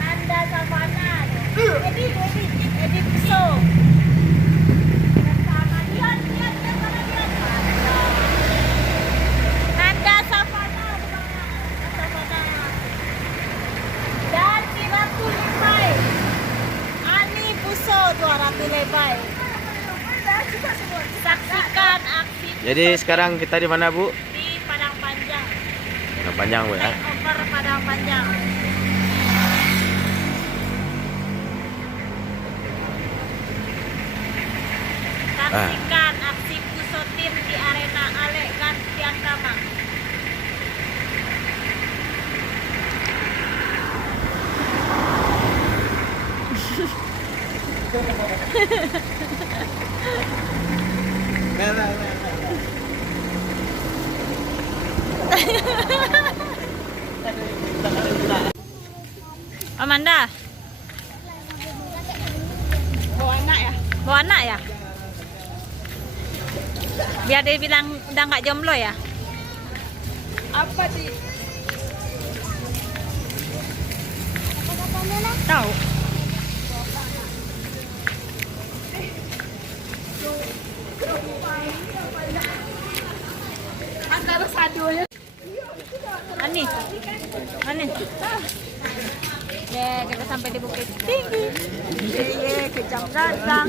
Nanda Savana. Edi Piso. Bersama lihat mana lihat. Nanda Savana di mana? Savana. Dan si Ratu Lebai. Ani Puso tuh Ratu Lebai. Saksikan aksi. Jadi sekarang kita di mana, Bu? Di Padang Panjang. Padang Panjang, Bu ya. Over Padang Panjang. Saksikan aksi Pusotin di arena Ale Gantian Kamang. Amanda, bawa anak ya? Bawa anak ya? Biar dia bilang udah nggak jomblo ya? Apa sih? Tahu? Antara sadonya. Ani. Ya, kita sampai di Bukit Tinggi. Ye, ke jam datang.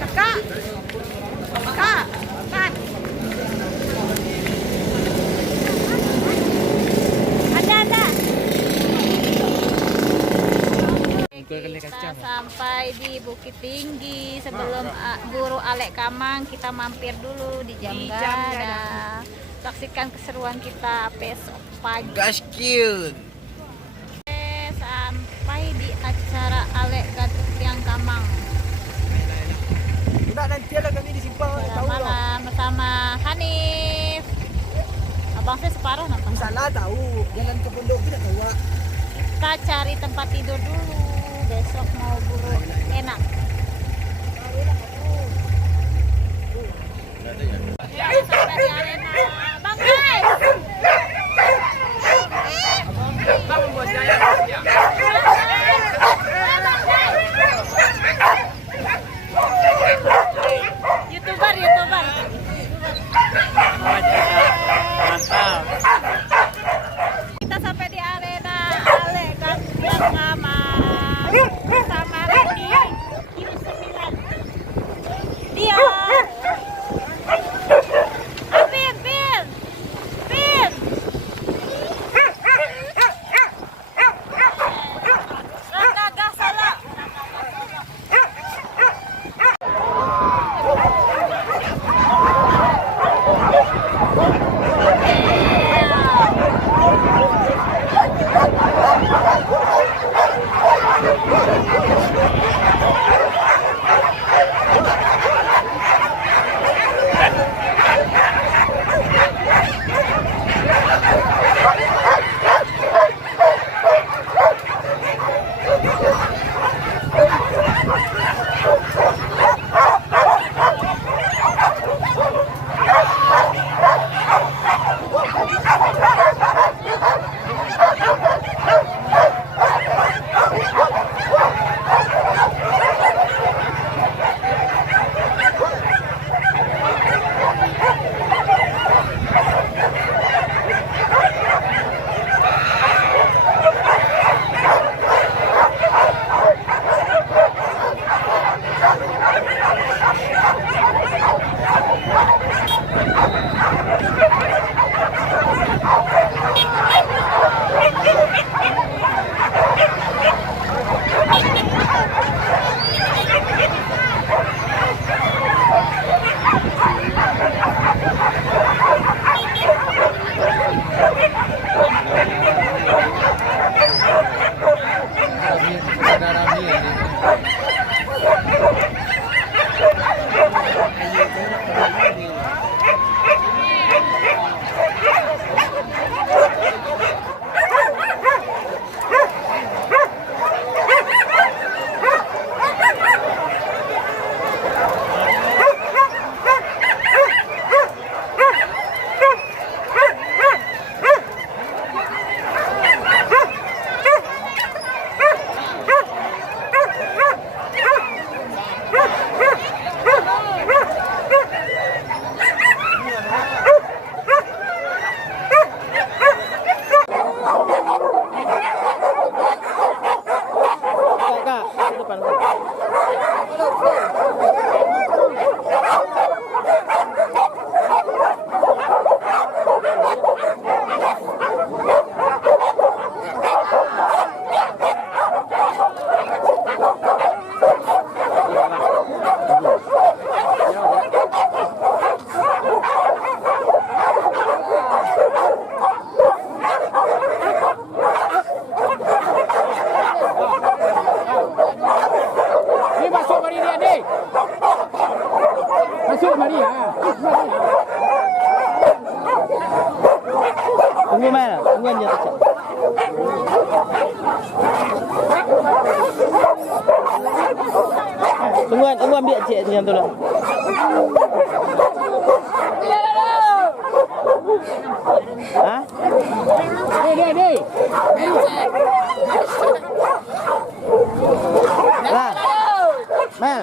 Kakak. Kan. Ada. Kita sampai di Bukit Tinggi. Sebelum Guru Alek Kamang, kita mampir dulu di Jamgada. Saksikan keseruan kita besok pagi. Gosh, cute. Sampai di acara Alek Gantian Kamang. Udah nanti ada kami di simpang. Malam bersama Hanif. Abang saya separuh nampak. Salah tahu, jalan ke pondok tidak tahu. Kita cari tempat tidur dulu. Besok mau buru enak. Ya, sampai di arena. Bang guys. Bang membuat jaya ya. YouTuber. Mantap. Kita sampai di arena Ale Gantian Kamang bersama Randy. masuk Maria. Tunggu mana? Tunggu aja tu. Tunggu ambil cik macam tu lah. Ha? Deh. Lah. Mana?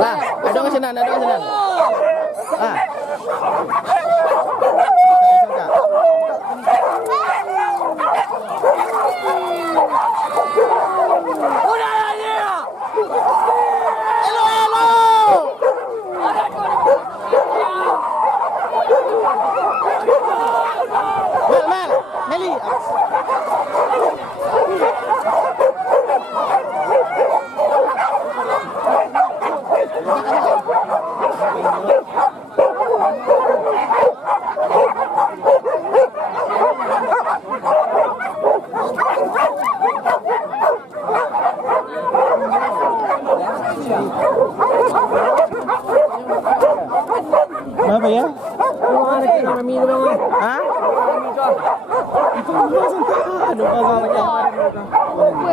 Lah, ada ke sana, ada ke sana. Ah. Mel, Meli. Apa ya? Ha?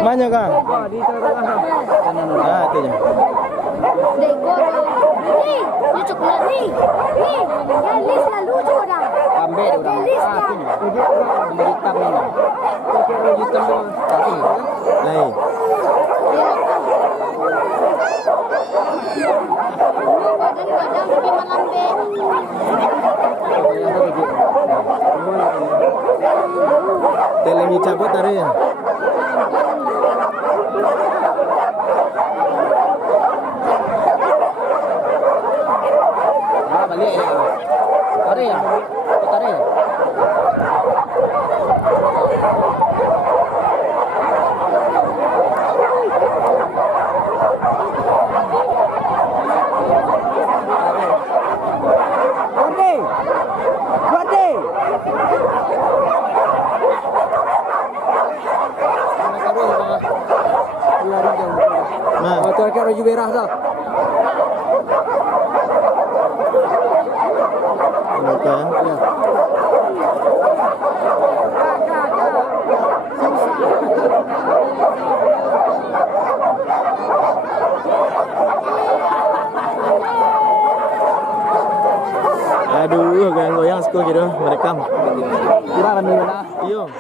Mana kah? Ah, tu je. Dek goro. Ni, ni coklat ni. Ni, yang list lah lucu dah. Ambil dia orang. List dah. Hitam ni. Hitam tu. Lain. Kadang-kadang pergi melambek. Teleng cabut tadi ya. Balik ya. Tarik ya. Tarik. Nah, Tu akan raju merah dah. okay. Aduh, goyang-goyang sekali gitu, merekam. Kira rami mana? Iyo.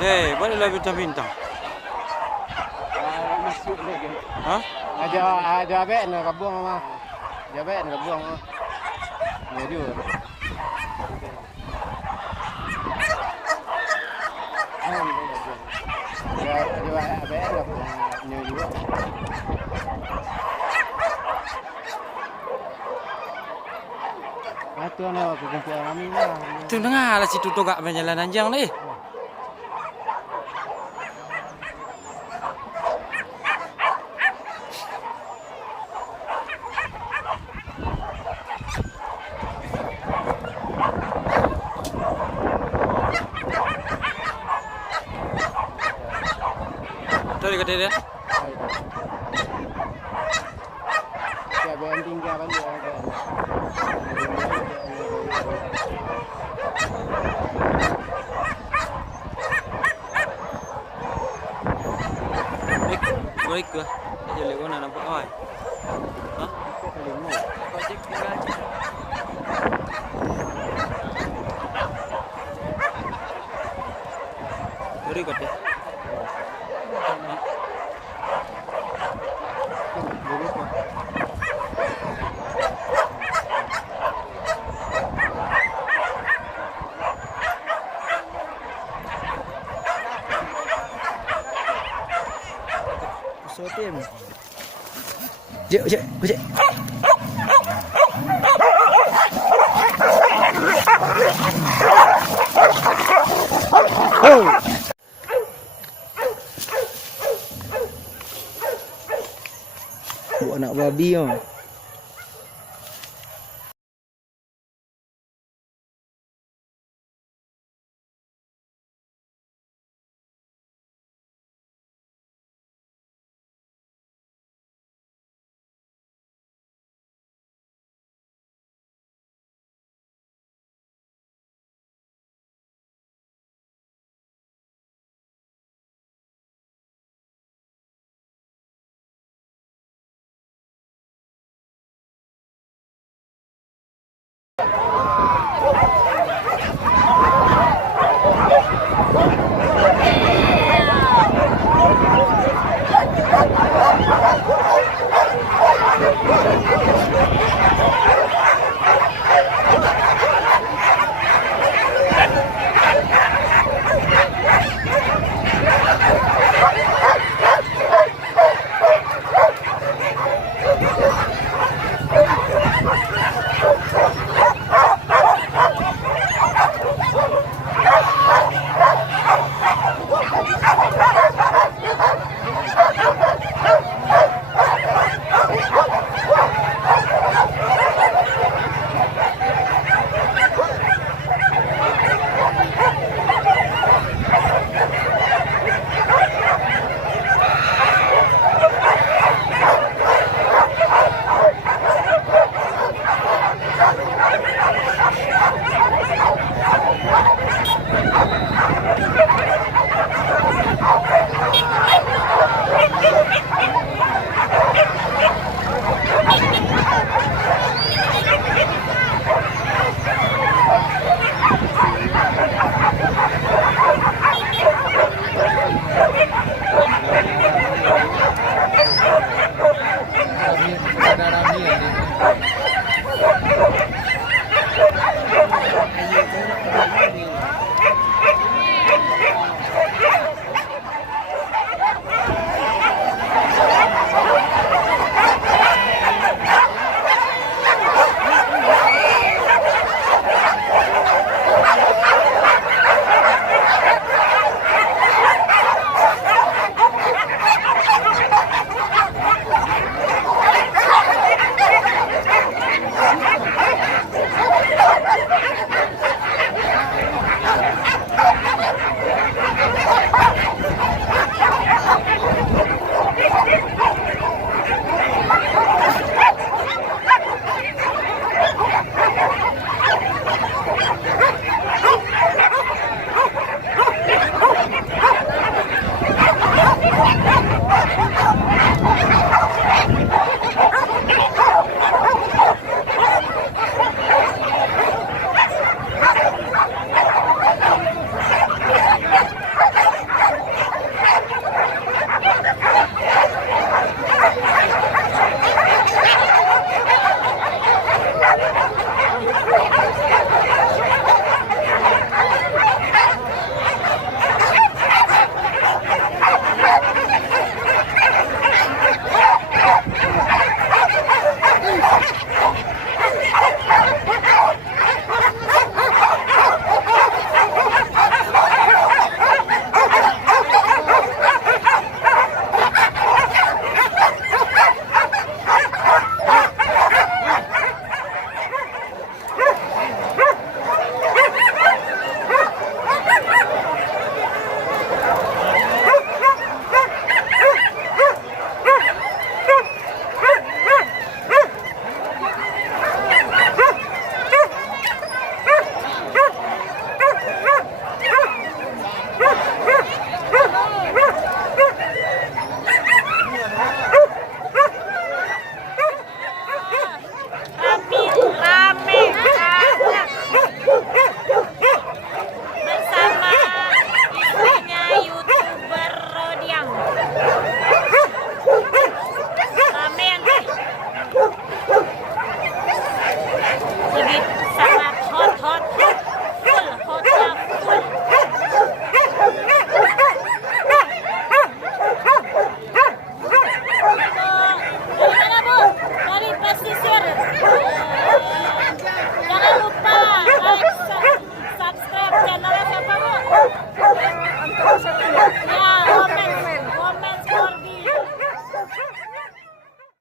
Baliklah bintang-bintang. Masuk lagi. Hah? Ada abek nak kabuang mah. Ada abek nak kabuang mah. Ya dia. Ada abek nak kabuang juga. Itu anak kumpul kami lah. Tu dengar lah situ togak jalan Anjang ni. Tadi kata dia. Siapa yang tinggal kan dia. Baik ke? Aja lewat nak nampak oi. Hah? Ojek tinggal. Beri kata. Sotim. Jek, jek, jek. Buat anak babi oh.